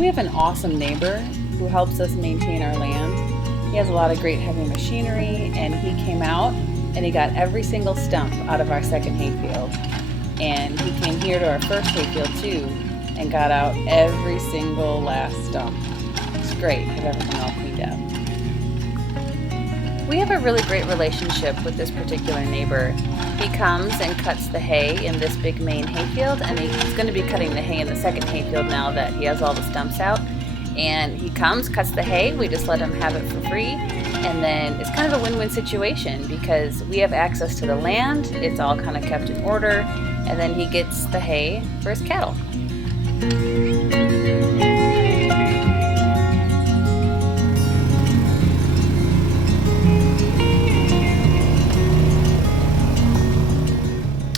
We have an awesome neighbor who helps us maintain our land. He has a lot of great heavy machinery, and he came out and he got every single stump out of our second hayfield. And he came here to our first hayfield too and got out every single last stump. It's great to have everything all cleaned up. We have a really great relationship with this particular neighbor. He comes and cuts the hay in this big main hayfield, and he's going to be cutting the hay in the second hayfield now that he has all the stumps out. And he comes, cuts the hay, we just let him have it for free, and then it's kind of a win-win situation because we have access to the land, it's all kind of kept in order, and then he gets the hay for his cattle.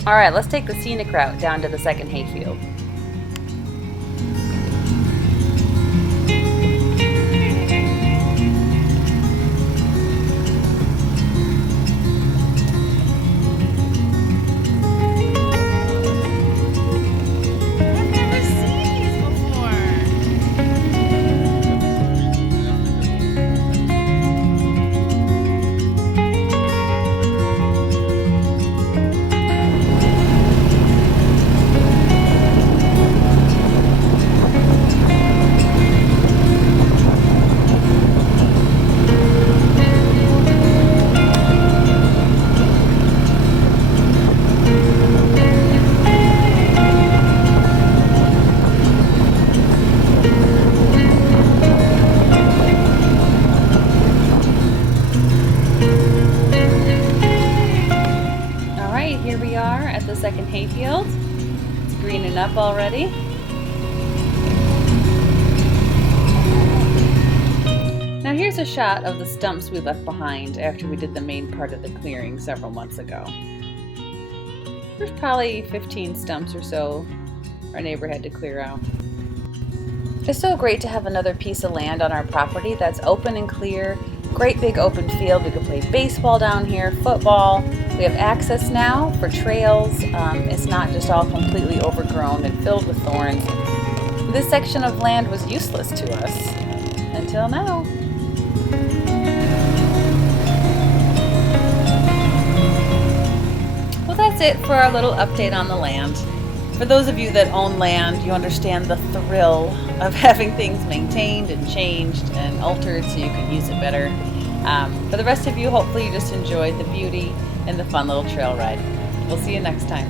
All right, let's take the scenic route down to the second hayfield. Here we are at the second hayfield. It's greening up already. Now here's a shot of the stumps we left behind after we did the main part of the clearing several months ago. There's probably 15 stumps or so our neighbor had to clear out. It's so great to have another piece of land on our property that's open and clear. Great big open field. We could play baseball down here, football. We have access now for trails. It's not just all completely overgrown and filled with thorns. This section of land was useless to us until now. Well, that's it for our little update on the land. For those of you that own land, you understand the thrill of having things maintained and changed and altered so you can use it better. For the rest of you, hopefully you just enjoyed the beauty and the fun little trail ride. We'll see you next time.